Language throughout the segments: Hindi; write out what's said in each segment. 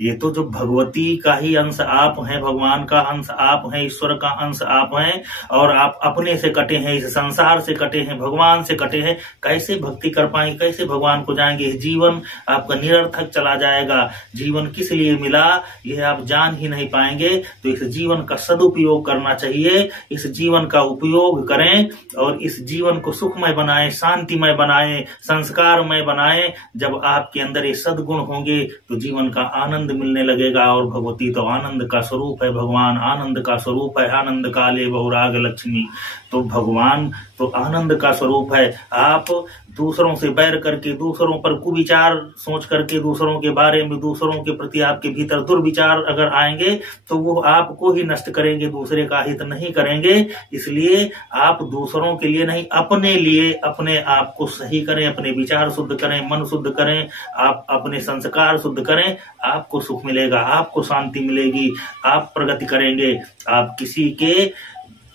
ये तो जो भगवती का ही अंश आप हैं, भगवान का अंश आप हैं, ईश्वर का अंश आप हैं, और आप अपने से कटे हैं, इस संसार से कटे हैं, भगवान से कटे हैं। कैसे भक्ति कर पाएंगे, कैसे भगवान को जाएंगे? जीवन आपका निरर्थक चला जाएगा। जीवन किस लिए मिला यह आप जान ही नहीं पाएंगे। तो इस जीवन का सदुपयोग करना चाहिए, इस जीवन का उपयोग करें और इस जीवन को सुखमय बनाएं, शांतिमय बनाएं, संस्कारमय बनाएं। जब आपके अंदर ये सद्गुण होंगे तो जीवन का आनंद मिलने लगेगा। और भगवती तो आनंद का स्वरूप है, भगवान आनंद का स्वरूप है। आनंद काले बहुराग लक्ष्मी, तो भगवान तो आनंद का स्वरूप है। आप दूसरों से बैर करके, दूसरों पर कुविचार सोच करके, दूसरों के बारे में, दूसरों के प्रति आपके भीतर दुर्विचार अगर आएंगे तो वो आपको ही नष्ट करेंगे, दूसरे का हित नहीं करेंगे। इसलिए आप दूसरों के लिए नहीं, अपने लिए अपने आप को सही करें, अपने विचार शुद्ध करें, मन शुद्ध करें, आप अपने संस्कार शुद्ध करें। आपको सुख मिलेगा, आपको शांति मिलेगी, आप प्रगति करेंगे। आप किसी के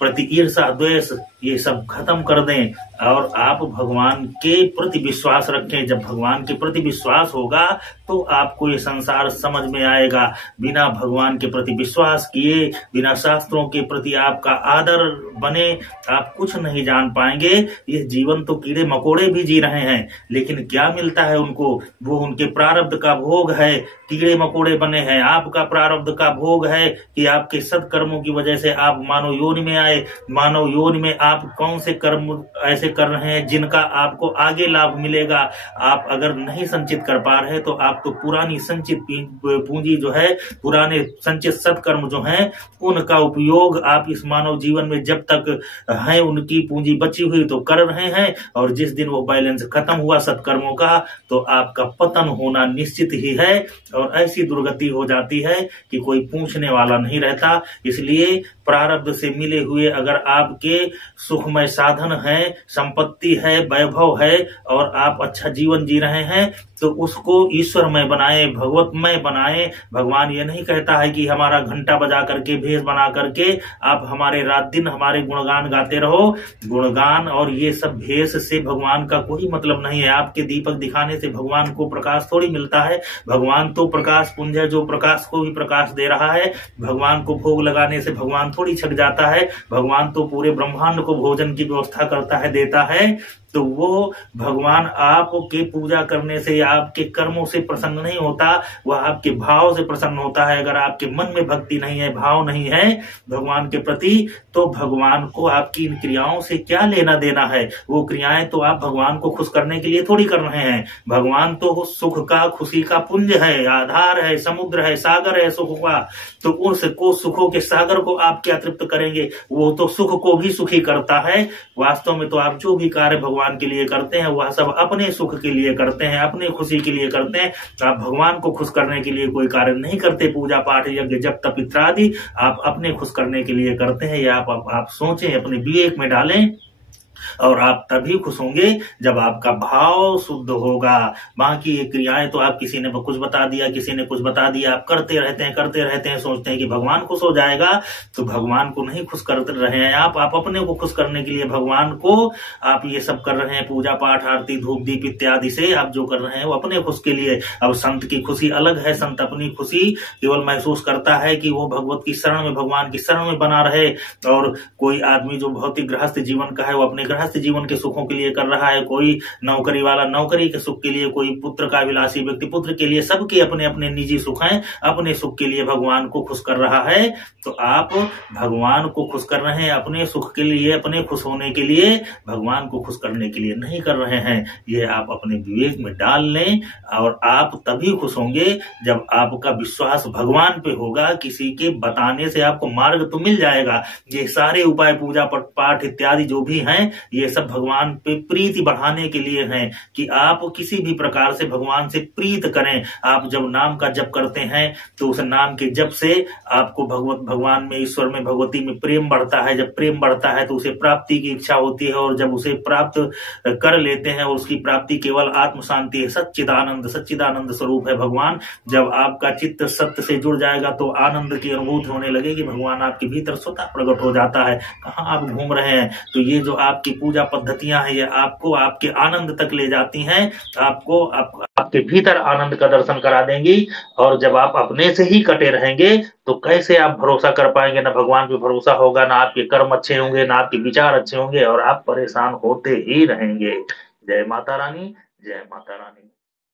प्रति ईर्षा द्वेष ये सब खत्म कर दें और आप भगवान के प्रति विश्वास रखें। जब भगवान के प्रति विश्वास होगा तो आपको ये संसार समझ में आएगा। बिना भगवान के प्रति विश्वास किए, बिना शास्त्रों के प्रति आपका आदर बने, आप कुछ नहीं जान पाएंगे। ये जीवन तो कीड़े मकोड़े भी जी रहे हैं, लेकिन क्या मिलता है उनको? वो उनके प्रारब्ध का भोग है, कीड़े मकोड़े बने हैं। आपका प्रारब्ध का भोग है कि आपके सत्कर्मों की वजह से आप मानव योनि में आए। मानव योनि में आप कौन से कर्म ऐसे कर रहे हैं जिनका आपको आगे लाभ मिलेगा? आप अगर नहीं संचित कर पा रहे तो आप तो पुरानी संचित पूंजी जो है, पुराने संचित सत्कर्म जो हैं, उनका उपयोग आप इस मानव जीवन में जब तक है उनकी पूंजी बची हुई तो कर रहे हैं। और जिस दिन वो बैलेंस खत्म हुआ सत्कर्मों का तो आपका पतन होना निश्चित ही है और ऐसी दुर्गति हो जाती है कि कोई पूछने वाला नहीं रहता। इसलिए प्रारब्ध से मिले हुए अगर आपके सुखमय साधन है, संपत्ति है, वैभव है और आप अच्छा जीवन जी रहे हैं तो उसको ईश्वरमय बनाए, भगवतमय बनाए। भगवान ये नहीं कहता है कि हमारा घंटा बजा करके, भेष बना करके आप हमारे रात दिन हमारे गुणगान गाते रहो। गुणगान और ये सब भेष से भगवान का कोई मतलब नहीं है। आपके दीपक दिखाने से भगवान को प्रकाश थोड़ी मिलता है। भगवान तो प्रकाश पुंज है जो प्रकाश को भी प्रकाश दे रहा है। भगवान को भोग लगाने से भगवान थोड़ी छक जाता है। भगवान तो पूरे ब्रह्मांड को भोजन की व्यवस्था करता है, देता है। तो वो भगवान आपके पूजा करने से या आपके कर्मों से प्रसन्न नहीं होता, वह आपके भाव से प्रसन्न होता है। अगर आपके मन में भक्ति नहीं है, भाव नहीं है भगवान के प्रति, तो भगवान को आपकी इन क्रियाओं से क्या लेना देना है? वो क्रियाएं तो आप भगवान को खुश करने के लिए थोड़ी कर रहे हैं। भगवान तो सुख का, खुशी का पुंज है, आधार है, समुद्र है, सागर है सुख का। तो उसको, सुखों के सागर को आप क्या तृप्त करेंगे? वो तो सुख को भी सुखी करता है। वास्तव में तो आप जो भी कार्य भगवान के लिए करते हैं वह सब अपने सुख के लिए करते हैं, अपने खुशी के लिए करते हैं। आप भगवान को खुश करने के लिए कोई कार्य नहीं करते। पूजा पाठ, यज्ञ, जप, तप इत्यादि आप अपने खुश करने के लिए करते हैं। या आप सोचें, अपने विवेक में डालें और आप तभी खुश होंगे जब आपका भाव शुद्ध होगा। बाकी ये क्रियाएं तो आप, किसी ने कुछ बता दिया, किसी ने कुछ बता दिया, आप करते रहते हैं, सोचते हैं कि भगवान खुश हो जाएगा। तो भगवान को नहीं खुश कर रहे हैं आप अपने को खुश करने के लिए भगवान को आप ये सब कर रहे हैं। पूजा पाठ, आरती, धूप दीप इत्यादि से आप जो कर रहे हैं वो अपने खुश के लिए। अब संत की खुशी अलग है। संत अपनी खुशी केवल महसूस करता है कि वो भगवत की शरण में, भगवान की शरण में बना रहे। और कोई आदमी जो भौतिक गृहस्थ जीवन का है वो अपने गृहस्थ जीवन के सुखों के लिए कर रहा है। कोई नौकरी वाला नौकरी के सुख के लिए, कोई पुत्र का विलासी व्यक्ति पुत्र के लिए, सबके अपने अपने निजी सुख हैं। अपने सुख के लिए भगवान को खुश कर रहा है। तो आप भगवान को खुश कर रहे हैं अपने सुख के लिए, अपने खुश होने के लिए, भगवान को खुश करने के लिए नहीं कर रहे हैं। ये आप अपने विवेक में डाल लें और आप तभी खुश होंगे जब आपका विश्वास भगवान पे होगा। किसी के बताने से आपको मार्ग तो मिल जाएगा। ये सारे उपाय, पूजा पाठ इत्यादि जो भी हैं, ये सब भगवान पे प्रीति बढ़ाने के लिए हैं कि आप किसी भी प्रकार से भगवान से प्रीत करें। आप जब नाम का जप करते हैं तो उस नाम के जप से आपको भगवान में, ईश्वर में, भगवती में प्रेम बढ़ता है। जब प्रेम बढ़ता है तो उसे प्राप्ति की इच्छा होती है और जब उसे प्राप्त कर लेते हैं और उसकी प्राप्ति केवल आत्म शांति है। सच्चिदानंद स्वरूप है भगवान। जब आपका चित्त सत्य से जुड़ जाएगा तो आनंद की अनुभूति होने लगेगी। भगवान आपके भीतर स्वतः प्रकट हो जाता है। कहाँ आप घूम रहे हैं? तो ये जो आप आपकी पूजा पद्धतियां हैं, ये आपको आपके आनंद तक ले जाती हैं, आपको आपके भीतर आनंद का दर्शन करा देंगी। और जब आप अपने से ही कटे रहेंगे तो कैसे आप भरोसा कर पाएंगे? ना भगवान पे भरोसा होगा, ना आपके कर्म अच्छे होंगे, ना आपके विचार अच्छे होंगे, और आप परेशान होते ही रहेंगे। जय माता रानी, जय माता रानी।